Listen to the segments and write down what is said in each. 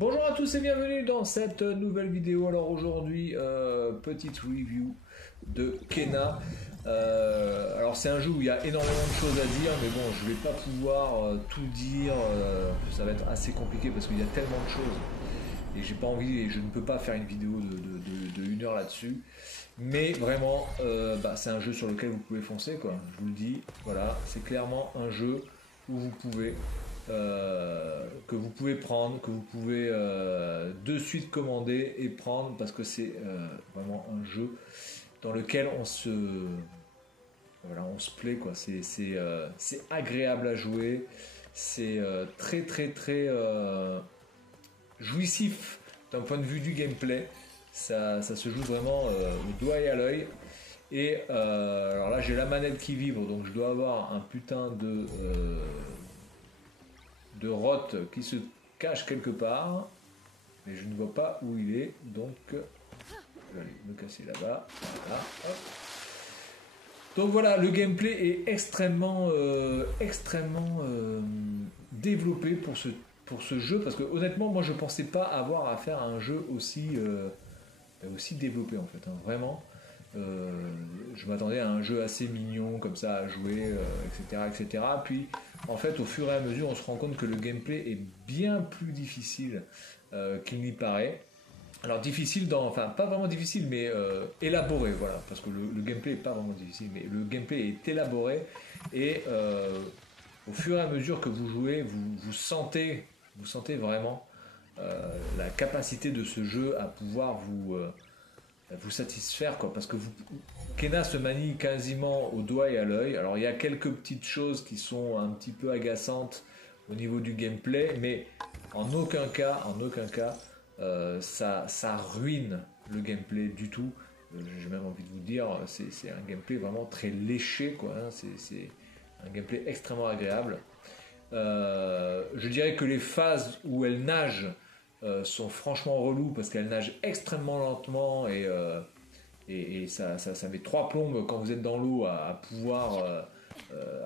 Bonjour à tous et bienvenue dans cette nouvelle vidéo. Alors aujourd'hui, petite review de Kena. Alors c'est un jeu où il y a énormément de choses à dire, mais bon, je vais pas pouvoir tout dire. Ça va être assez compliqué parce qu'il y a tellement de choses et j'ai pas envie et je ne peux pas faire une vidéo de 1 heure là-dessus. Mais vraiment, c'est un jeu sur lequel vous pouvez foncer, quoi. Je vous le dis, voilà, c'est clairement un jeu où vous pouvez que vous pouvez prendre, que vous pouvez de suite commander et prendre parce que c'est vraiment un jeu dans lequel on se plaît, quoi. C'est agréable à jouer, c'est très jouissif d'un point de vue du gameplay. Ça se joue vraiment au doigt et à l'œil. Et alors là j'ai la manette qui vibre, donc je dois avoir un putain de rot qui se cache quelque part, mais je ne vois pas où il est, donc je vais aller me casser là-bas. Voilà, hop. Donc voilà, le gameplay est extrêmement développé pour ce jeu, parce que honnêtement moi je pensais pas avoir à faire un jeu aussi développé en fait, hein, vraiment. Je m'attendais à un jeu assez mignon comme ça à jouer, etc. Puis en fait au fur et à mesure on se rend compte que le gameplay est bien plus difficile qu'il n'y paraît. Alors difficile enfin pas vraiment difficile, mais élaboré, voilà, parce que le gameplay est pas vraiment difficile, mais le gameplay est élaboré et au fur et à mesure que vous jouez, vous sentez vraiment la capacité de ce jeu à pouvoir vous satisfaire, quoi, parce que Kena se manie quasiment au doigt et à l'œil. Alors il y a quelques petites choses qui sont un petit peu agaçantes au niveau du gameplay, mais en aucun cas ça ruine le gameplay du tout. J'ai même envie de vous dire, c'est un gameplay vraiment très léché, quoi, hein. C'est un gameplay extrêmement agréable. Je dirais que les phases où elle nage sont franchement relous parce qu'elle nage extrêmement lentement et ça met 3 plombes quand vous êtes dans l'eau à pouvoir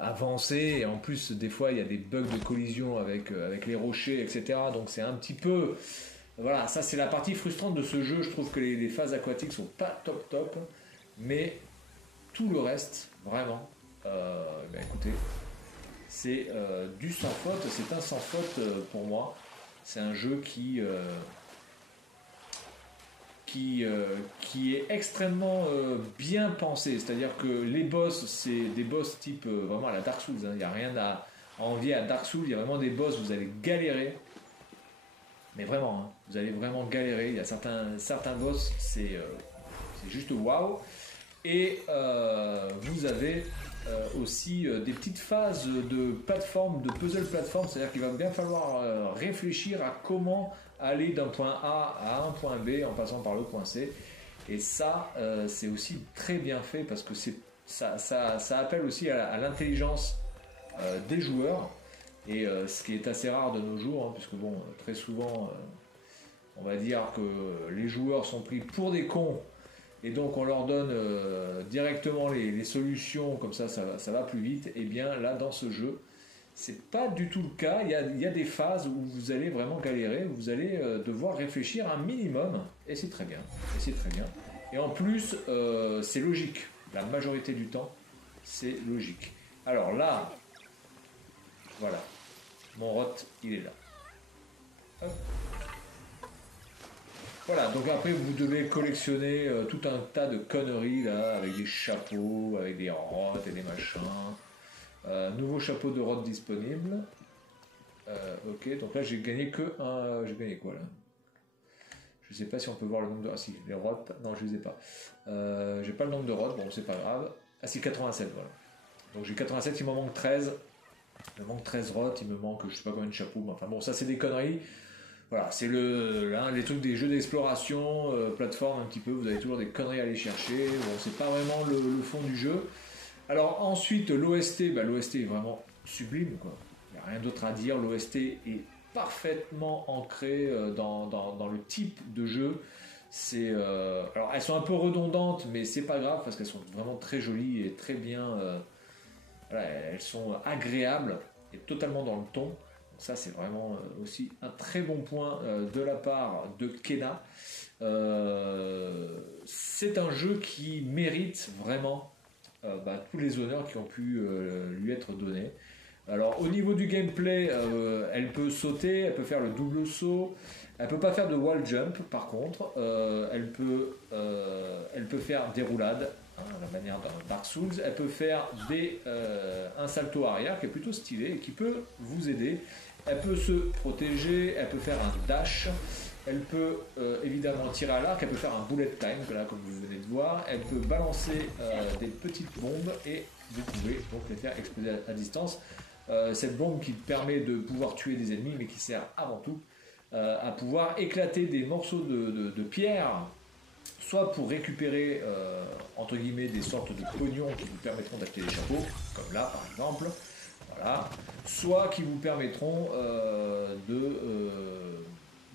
avancer, et en plus des fois il y a des bugs de collision avec les rochers, etc. Donc c'est un petit peu, voilà, ça c'est la partie frustrante de ce jeu. Je trouve que les phases aquatiques sont pas top, mais tout le reste vraiment écoutez, c'est du sans faute, c'est un sans faute pour moi. C'est un jeu qui est extrêmement bien pensé, c'est-à-dire que les boss, c'est des boss type vraiment à la Dark Souls, hein. Il n'y a rien à envier à Dark Souls, il y a vraiment des boss, vous allez galérer, mais vraiment, hein, vous allez vraiment galérer. Il y a certains boss, c'est juste waouh. Et vous avez aussi des petites phases de plateforme, de puzzle plateforme, c'est-à-dire qu'il va bien falloir réfléchir à comment aller d'un point A à un point B en passant par le point C. Et ça, c'est aussi très bien fait parce que ça appelle aussi à l'intelligence des joueurs, et ce qui est assez rare de nos jours, hein, puisque bon, très souvent, on va dire que les joueurs sont pris pour des cons. Et donc on leur donne directement les solutions, comme ça va plus vite. Et bien là dans ce jeu, c'est pas du tout le cas. Il y a des phases où vous allez vraiment galérer, où vous allez devoir réfléchir un minimum, et c'est très bien. Et en plus, c'est logique. La majorité du temps, c'est logique. Alors là, voilà, mon rot, il est là. Hop. Voilà, donc après vous devez collectionner tout un tas de conneries là, avec des chapeaux, avec des rots et des machins. Nouveau chapeau de rot disponible. Ok, donc là j'ai gagné que un. J'ai gagné quoi là? Je sais pas si on peut voir le nombre de. Ah si, les rots, non je les ai pas. J'ai pas le nombre de rots, bon c'est pas grave. Ah si, 87, voilà. Donc j'ai 87, il m'en manque 13. Il me manque 13 rots, il me manque je sais pas combien de chapeaux, mais enfin bon, ça c'est des conneries. Voilà, c'est les trucs des jeux d'exploration, plateforme un petit peu, vous avez toujours des conneries à aller chercher. Bon, c'est pas vraiment le fond du jeu. Alors ensuite, l'OST, l'OST est vraiment sublime, quoi. Il n'y a rien d'autre à dire, l'OST est parfaitement ancrée dans le type de jeu. Alors elles sont un peu redondantes, mais c'est pas grave parce qu'elles sont vraiment très jolies et très bien. Voilà, elles sont agréables et totalement dans le ton. Ça, c'est vraiment aussi un très bon point de la part de Kena. C'est un jeu qui mérite vraiment tous les honneurs qui ont pu lui être donnés. Alors au niveau du gameplay, elle peut sauter, elle peut faire le double saut, elle peut pas faire de wall jump par contre, elle peut faire des roulades, hein, à la manière d'un Dark Souls, elle peut faire un salto arrière qui est plutôt stylé et qui peut vous aider, elle peut se protéger, elle peut faire un dash, elle peut évidemment tirer à l'arc, elle peut faire un bullet time, là, comme vous venez de voir, elle peut balancer des petites bombes et vous pouvez donc les faire exploser à distance. Cette bombe qui permet de pouvoir tuer des ennemis, mais qui sert avant tout à pouvoir éclater des morceaux de pierre, soit pour récupérer entre guillemets des sortes de pognons qui vous permettront d'acheter des chapeaux, comme là par exemple, voilà, soit qui vous permettront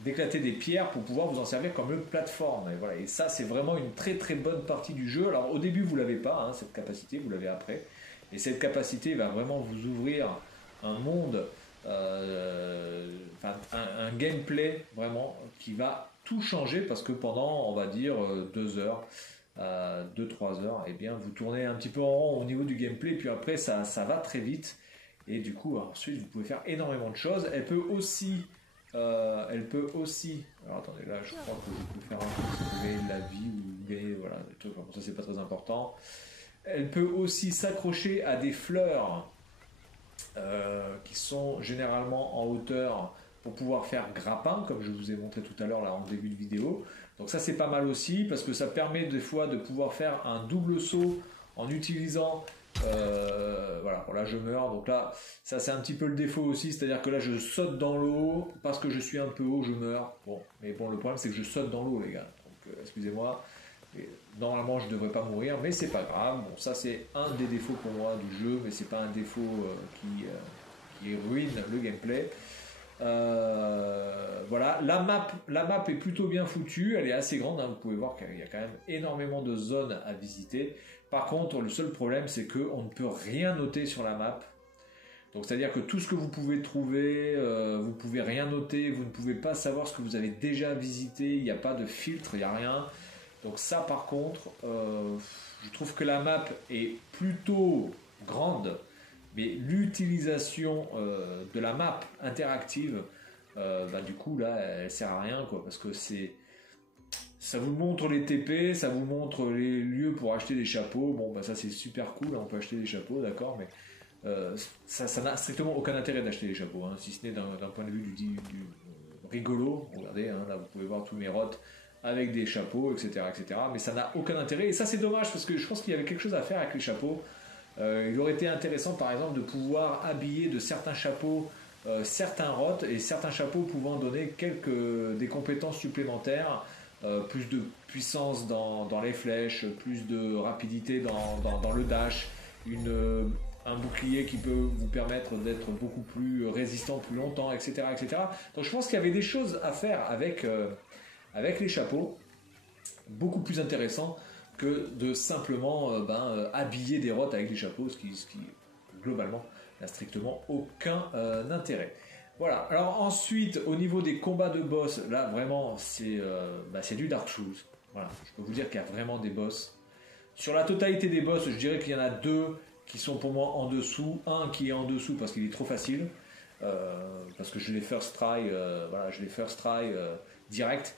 d'éclater des pierres pour pouvoir vous en servir comme une plateforme. Et, voilà. Et ça, c'est vraiment une très très bonne partie du jeu. Alors au début, vous l'avez pas, hein, cette capacité, vous l'avez après. Et cette capacité va vraiment vous ouvrir un monde, un gameplay vraiment qui va tout changer parce que pendant, on va dire, 2 heures, 2-3 heures, eh bien, vous tournez un petit peu en rond au niveau du gameplay, puis après, ça va très vite. Et du coup, ensuite, vous pouvez faire énormément de choses. Elle peut aussi, alors attendez, là, je crois que je peux faire gagner de la vie ou gagner, voilà, des trucs comme ça, c'est pas très important. Elle peut aussi s'accrocher à des fleurs qui sont généralement en hauteur pour pouvoir faire grappin, comme je vous ai montré tout à l'heure là en début de vidéo. Donc ça c'est pas mal aussi parce que ça permet des fois de pouvoir faire un double saut en utilisant voilà, bon, là je meurs, donc là ça c'est un petit peu le défaut aussi, c'est-à-dire que là je saute dans l'eau parce que je suis un peu haut, je meurs. Bon, mais bon, le problème c'est que je saute dans l'eau les gars, donc excusez-moi. Et normalement je ne devrais pas mourir, mais c'est pas grave. Bon, ça c'est un des défauts pour moi du jeu, mais c'est pas un défaut qui ruine le gameplay. Voilà, la map est plutôt bien foutue, elle est assez grande, hein, vous pouvez voir qu'il y a quand même énormément de zones à visiter. Par contre, le seul problème c'est qu'on ne peut rien noter sur la map. Donc c'est-à-dire que tout ce que vous pouvez trouver, vous pouvez rien noter, vous ne pouvez pas savoir ce que vous avez déjà visité, il n'y a pas de filtre, il n'y a rien. Donc ça par contre, je trouve que la map est plutôt grande, mais l'utilisation de la map interactive, du coup là, elle sert à rien quoi, parce que ça vous montre les TP, ça vous montre les lieux pour acheter des chapeaux. Bon, ça c'est super cool, on peut acheter des chapeaux, d'accord, mais ça n'a strictement aucun intérêt d'acheter des chapeaux, hein, si ce n'est d'un point de vue du rigolo. Regardez, hein, là vous pouvez voir tous mes rotes avec des chapeaux, etc., etc. Mais ça n'a aucun intérêt. Et ça, c'est dommage parce que je pense qu'il y avait quelque chose à faire avec les chapeaux. Il aurait été intéressant, par exemple, de pouvoir habiller de certains chapeaux certains rots et certains chapeaux pouvant donner des compétences supplémentaires, plus de puissance dans les flèches, plus de rapidité dans le dash, un bouclier qui peut vous permettre d'être beaucoup plus résistant plus longtemps, etc., etc. Donc je pense qu'il y avait des choses à faire avec les chapeaux, beaucoup plus intéressant que de simplement habiller des rots avec des chapeaux, ce qui globalement n'a strictement aucun intérêt. Voilà, alors ensuite au niveau des combats de boss, là vraiment c'est du Dark Souls. Voilà, je peux vous dire qu'il y a vraiment des boss. Sur la totalité des boss, je dirais qu'il y en a 2 qui sont pour moi en dessous. Un qui est en dessous parce qu'il est trop facile, parce que je l'ai first try, direct.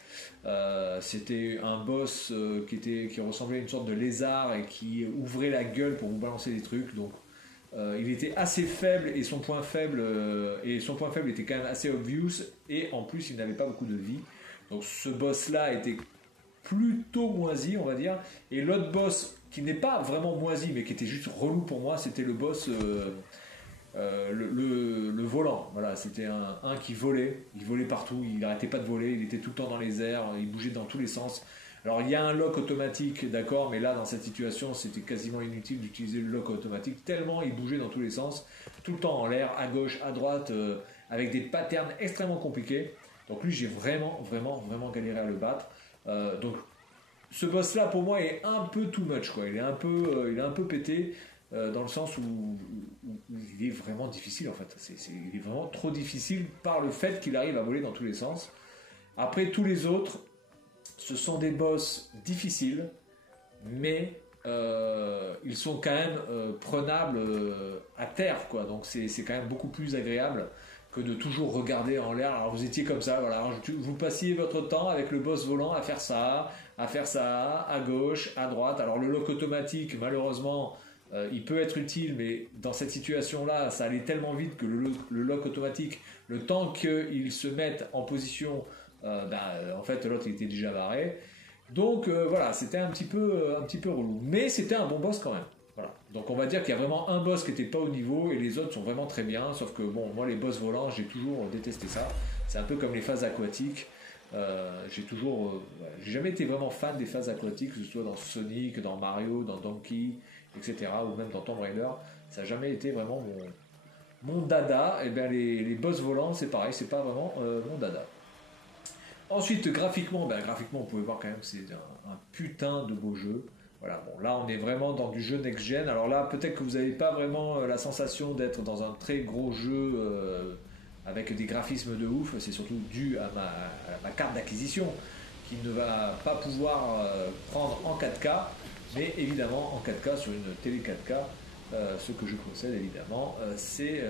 C'était un boss qui ressemblait à une sorte de lézard et qui ouvrait la gueule pour vous balancer des trucs. Donc il était assez faible et son point faible était quand même assez obvious, et en plus il n'avait pas beaucoup de vie. Donc ce boss là était plutôt moisi, on va dire. Et l'autre boss qui n'est pas vraiment moisi mais qui était juste relou pour moi, c'était le boss le volant. Voilà, c'était un qui volait, il volait partout, il n'arrêtait pas de voler, il était tout le temps dans les airs, il bougeait dans tous les sens. Alors il y a un lock automatique, d'accord, mais là dans cette situation c'était quasiment inutile d'utiliser le lock automatique tellement il bougeait dans tous les sens, tout le temps en l'air, à gauche, à droite, avec des patterns extrêmement compliqués. Donc lui j'ai vraiment galéré à le battre. Donc ce boss là pour moi est un peu too much quoi, il est un peu pété. dans le sens où il est vraiment difficile en fait. Il est vraiment trop difficile par le fait qu'il arrive à voler dans tous les sens. Après, tous les autres, ce sont des boss difficiles, mais ils sont quand même prenables à terre, quoi. Donc c'est quand même beaucoup plus agréable que de toujours regarder en l'air. Alors vous étiez comme ça, voilà. Alors, vous passiez votre temps avec le boss volant à faire ça, à gauche, à droite. Alors le lock automatique, malheureusement, il peut être utile, mais dans cette situation-là, ça allait tellement vite que le lock automatique, le temps qu'il se mette en position, en fait l'autre il était déjà barré. Donc voilà, c'était un petit peu relou. Mais c'était un bon boss quand même. Voilà. Donc on va dire qu'il y a vraiment un boss qui n'était pas au niveau et les autres sont vraiment très bien. Sauf que bon, moi les boss volants, j'ai toujours détesté ça. C'est un peu comme les phases aquatiques. J'ai jamais été vraiment fan des phases aquatiques, que ce soit dans Sonic, dans Mario, dans Donkey, etc. ou même dans Tomb Raider. Ça n'a jamais été vraiment mon dada. Et bien les boss volants, c'est pareil, c'est pas vraiment mon dada. Ensuite, graphiquement, vous pouvez voir quand même, c'est un putain de beau jeu. Voilà, bon, là on est vraiment dans du jeu next-gen. Alors là, peut-être que vous n'avez pas vraiment la sensation d'être dans un très gros jeu avec des graphismes de ouf. C'est surtout dû à ma carte d'acquisition qui ne va pas pouvoir prendre en 4K, mais évidemment en 4K sur une télé 4K. Ce que je possède évidemment, c'est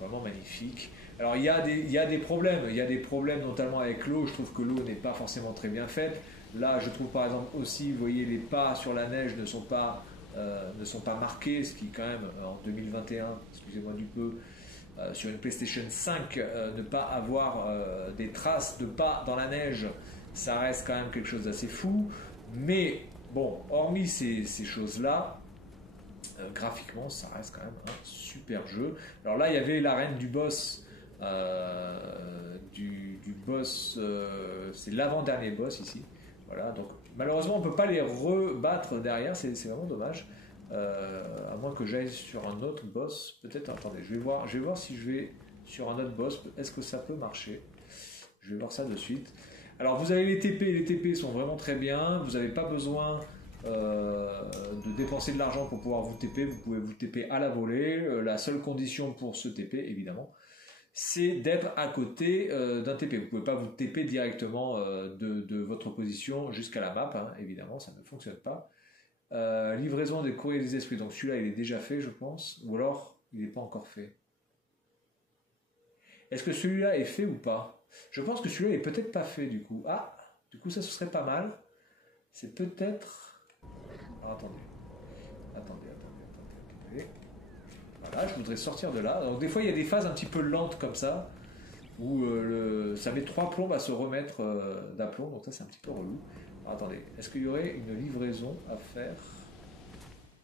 vraiment magnifique. Alors il y a des problèmes notamment avec l'eau. Je trouve que l'eau n'est pas forcément très bien faite. Là je trouve par exemple aussi, vous voyez, les pas sur la neige ne sont pas marqués, ce qui quand même en 2021, excusez-moi du peu, sur une PlayStation 5, ne pas avoir des traces de pas dans la neige, ça reste quand même quelque chose d'assez fou. Mais bon, hormis ces choses-là, graphiquement, ça reste quand même un super jeu. Alors là, il y avait l'arène du boss, c'est l'avant-dernier boss ici. Voilà, donc malheureusement, on peut pas les rebattre derrière, c'est vraiment dommage. À moins que j'aille sur un autre boss. Peut-être, attendez, je vais voir si je vais sur un autre boss. Est-ce que ça peut marcher? Je vais voir ça de suite. Alors, vous avez les TP sont vraiment très bien. Vous n'avez pas besoin de dépenser de l'argent pour pouvoir vous TP. Vous pouvez vous TP à la volée. La seule condition pour se TP, évidemment, c'est d'être à côté d'un TP. Vous ne pouvez pas vous TP directement de votre position jusqu'à la map, hein. Évidemment, ça ne fonctionne pas. Livraison des courriers des esprits. Donc celui-là, il est déjà fait, je pense. Ou alors, il n'est pas encore fait. Est-ce que celui-là est fait ou pas? Je pense que celui-là est peut-être pas fait, du coup. Ah, du coup, ça, ce serait pas mal. C'est peut-être... Alors, attendez. Voilà, je voudrais sortir de là. Donc des fois, il y a des phases un petit peu lentes comme ça, où ça met 3 plombs à se remettre d'aplomb. Donc ça, c'est un petit peu relou. Alors, attendez, est-ce qu'il y aurait une livraison à faire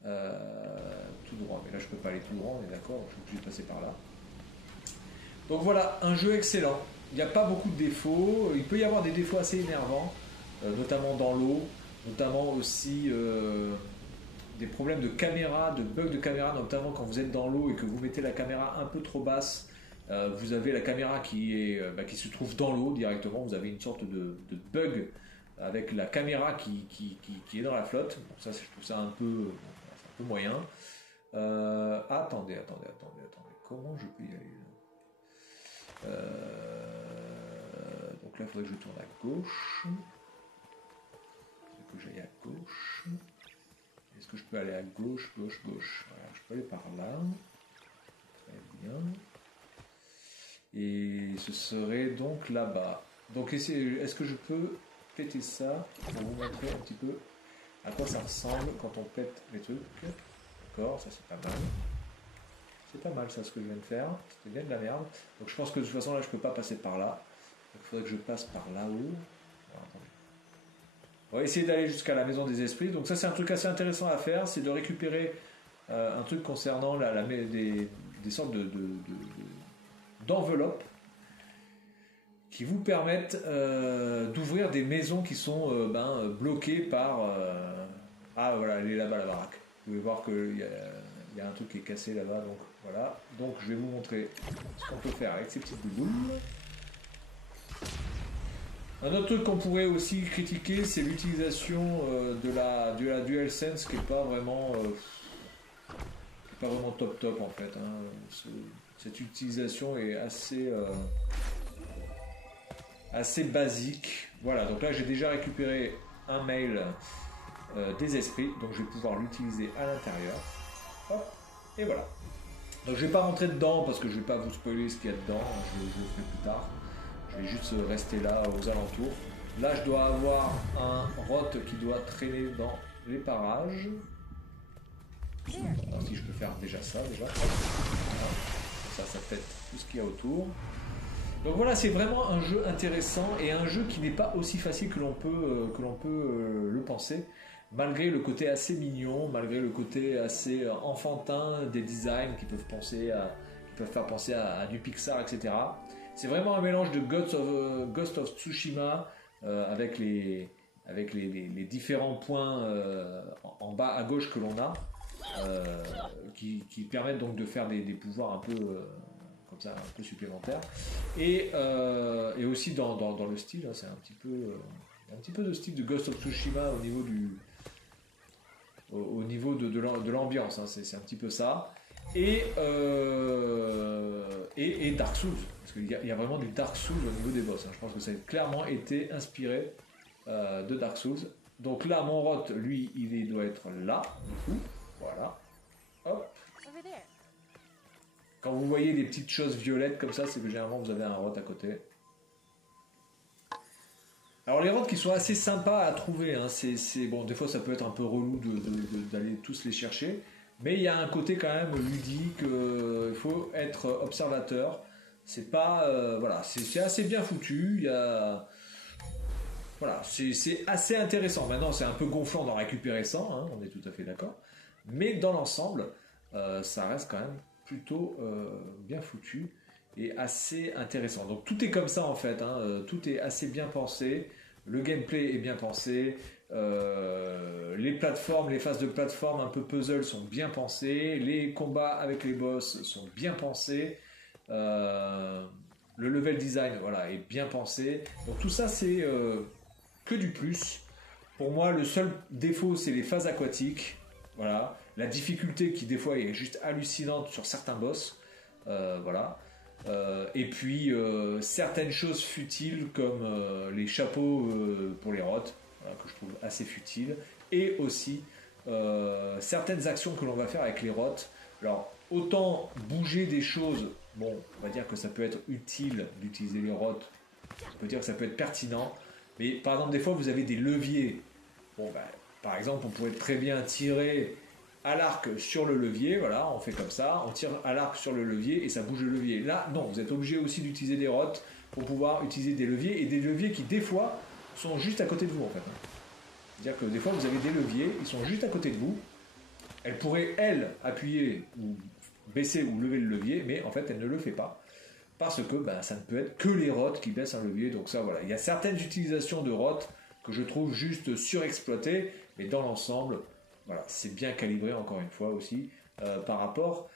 tout droit? Mais là, je peux pas aller tout droit, on est d'accord, je suis obligé de passer par là. Donc voilà, un jeu excellent. Il n'y a pas beaucoup de défauts. Il peut y avoir des défauts assez énervants, notamment dans l'eau, notamment aussi des problèmes de caméra, de bugs de caméra, notamment quand vous êtes dans l'eau et que vous mettez la caméra un peu trop basse. Vous avez la caméra qui se trouve dans l'eau directement. Vous avez une sorte de bug avec la caméra qui est dans la flotte. Donc ça, je trouve ça un peu moyen. Attendez. Comment je peux y aller là? Donc là, il faudrait que je tourne à gauche. Que j'aille à gauche. Est-ce que je peux aller à gauche? Voilà, je peux aller par là. Très bien. Et ce serait donc là-bas. Donc est-ce que je peux péter ça pour vous montrer un petit peu à quoi ça ressemble quand on pète les trucs? D'accord, ça c'est pas mal. C'est pas mal ça ce que je viens de faire. C'était bien de la merde. Donc je pense que de toute façon là je peux pas passer par là. Donc il faudrait que je passe par là-haut. On va essayer d'aller jusqu'à la maison des esprits. Donc ça c'est un truc assez intéressant à faire, c'est de récupérer un truc concernant des sortes d'enveloppes qui vous permettent d'ouvrir des maisons qui sont bloquées par... Ah voilà, elle est là-bas la baraque. Vous pouvez voir qu'il y a un truc qui est cassé là-bas. Donc voilà. Donc je vais vous montrer ce qu'on peut faire avec ces petites bouboules. Un autre truc qu'on pourrait aussi critiquer, c'est l'utilisation de la DualSense qui n'est pas vraiment pas vraiment top en fait. Hein. Cette utilisation est assez basique. Voilà, donc là j'ai déjà récupéré un mail des esprits, donc je vais pouvoir l'utiliser à l'intérieur. Hop, et voilà. Donc je vais pas rentrer dedans parce que je vais pas vous spoiler ce qu'il y a dedans, je le ferai plus tard. Je vais juste rester là aux alentours. Là je dois avoir un rot qui doit traîner dans les parages. Alors si je peux faire déjà ça déjà. Voilà. Ça pète tout ce qu'il y a autour. Donc voilà, c'est vraiment un jeu intéressant et un jeu qui n'est pas aussi facile que l'on peut le penser, malgré le côté assez mignon, malgré le côté assez enfantin des designs qui peuvent faire penser à du Pixar, etc. C'est vraiment un mélange de Ghost of Tsushima avec les différents points en bas à gauche que l'on a, qui permettent donc de faire des pouvoirs un peu comme ça, un peu supplémentaires, et aussi dans le style, hein, c'est un petit peu de style de Ghost of Tsushima au niveau de l'ambiance, hein, c'est un petit peu ça, et Dark Souls, parce qu'il y a vraiment du Dark Souls au niveau des boss, hein. Je pense que ça a clairement été inspiré de Dark Souls. Donc là, mon rot, lui, doit être là, du coup, voilà, hop. Quand vous voyez des petites choses violettes comme ça, c'est que généralement vous avez un rot à côté. Alors les rots qui sont assez sympas à trouver, hein, bon, des fois ça peut être un peu relou d'aller tous les chercher, mais il y a un côté quand même ludique, il faut être observateur. C'est pas, voilà, c'est assez bien foutu, voilà, c'est assez intéressant. Maintenant c'est un peu gonflant d'en récupérer 100, hein, on est tout à fait d'accord, mais dans l'ensemble, ça reste quand même plutôt bien foutu et assez intéressant. Donc tout est comme ça en fait, hein, tout est assez bien pensé, le gameplay est bien pensé, les plateformes, les phases de plateforme un peu puzzle sont bien pensées, les combats avec les boss sont bien pensés, le level design voilà, est bien pensé. Donc tout ça c'est que du plus. Pour moi le seul défaut c'est les phases aquatiques, voilà. La difficulté qui des fois est juste hallucinante sur certains boss, voilà. Et puis certaines choses futiles comme les chapeaux pour les rots, voilà, que je trouve assez futiles, et aussi certaines actions que l'on va faire avec les rots. Alors autant bouger des choses, bon, on va dire que ça peut être utile d'utiliser les rots, on peut dire que ça peut être pertinent, mais par exemple des fois vous avez des leviers. Bon, bah, par exemple on pourrait très bien tirer à l'arc sur le levier, voilà, on fait comme ça, on tire à l'arc sur le levier et ça bouge le levier. Là, non, vous êtes obligé aussi d'utiliser des rots pour pouvoir utiliser des leviers, et des leviers qui, des fois, sont juste à côté de vous, en fait. C'est-à-dire que des fois, vous avez des leviers, ils sont juste à côté de vous. Elle pourrait, elle, appuyer ou baisser ou lever le levier, mais en fait, elle ne le fait pas. Parce que ben, ça ne peut être que les rots qui baissent un levier. Donc ça, voilà. Il y a certaines utilisations de rots que je trouve juste surexploitées, mais dans l'ensemble, voilà, c'est bien calibré encore une fois aussi par rapport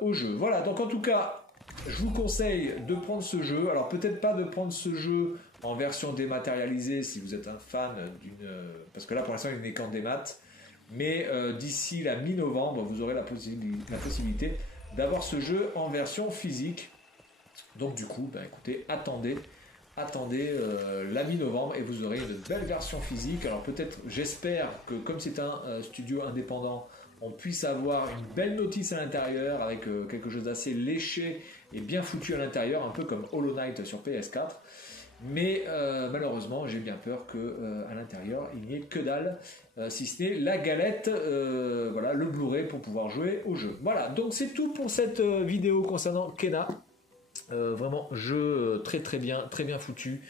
au jeu. Voilà, donc en tout cas, je vous conseille de prendre ce jeu. Alors peut-être pas de prendre ce jeu en version dématérialisée si vous êtes un fan d'une... parce que là pour l'instant il n'est qu'en démat. Mais d'ici la mi-novembre, vous aurez la possibilité d'avoir ce jeu en version physique. Donc du coup, ben, écoutez, attendez la mi-novembre et vous aurez une belle version physique. Alors peut-être, j'espère que comme c'est un studio indépendant, on puisse avoir une belle notice à l'intérieur avec quelque chose d'assez léché et bien foutu à l'intérieur, un peu comme Hollow Knight sur PS4. Mais malheureusement, j'ai bien peur que à l'intérieur, il n'y ait que dalle, si ce n'est la galette, voilà, le Blu-ray pour pouvoir jouer au jeu. Voilà, donc c'est tout pour cette vidéo concernant Kena. Vraiment jeu très bien foutu.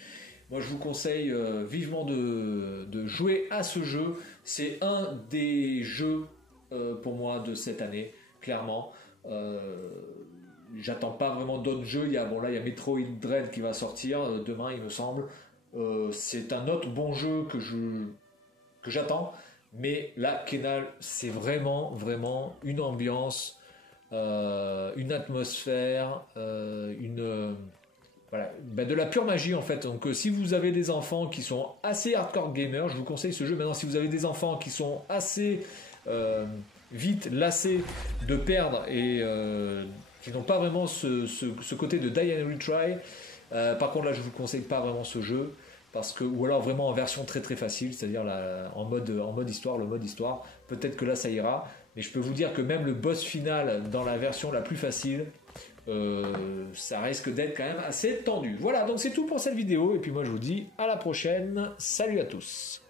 Moi je vous conseille vivement de jouer à ce jeu. C'est un des jeux pour moi de cette année, clairement. J'attends pas vraiment d'autres jeux. Il y a Metroid Dread qui va sortir demain il me semble. C'est un autre bon jeu que j'attends. Mais là Kena, c'est vraiment une ambiance, une atmosphère, voilà, de la pure magie en fait. Donc si vous avez des enfants qui sont assez hardcore gamers, je vous conseille ce jeu. Maintenant si vous avez des enfants qui sont assez vite lassés de perdre et qui n'ont pas vraiment ce côté de die and retry. Par contre là je vous conseille pas vraiment ce jeu parce que, ou alors vraiment en version très très facile, c'est-à-dire en mode histoire, le mode histoire, peut-être que là ça ira, mais je peux vous dire que même le boss final dans la version la plus facile, ça risque d'être quand même assez tendu. Voilà, donc c'est tout pour cette vidéo et puis moi je vous dis à la prochaine, salut à tous.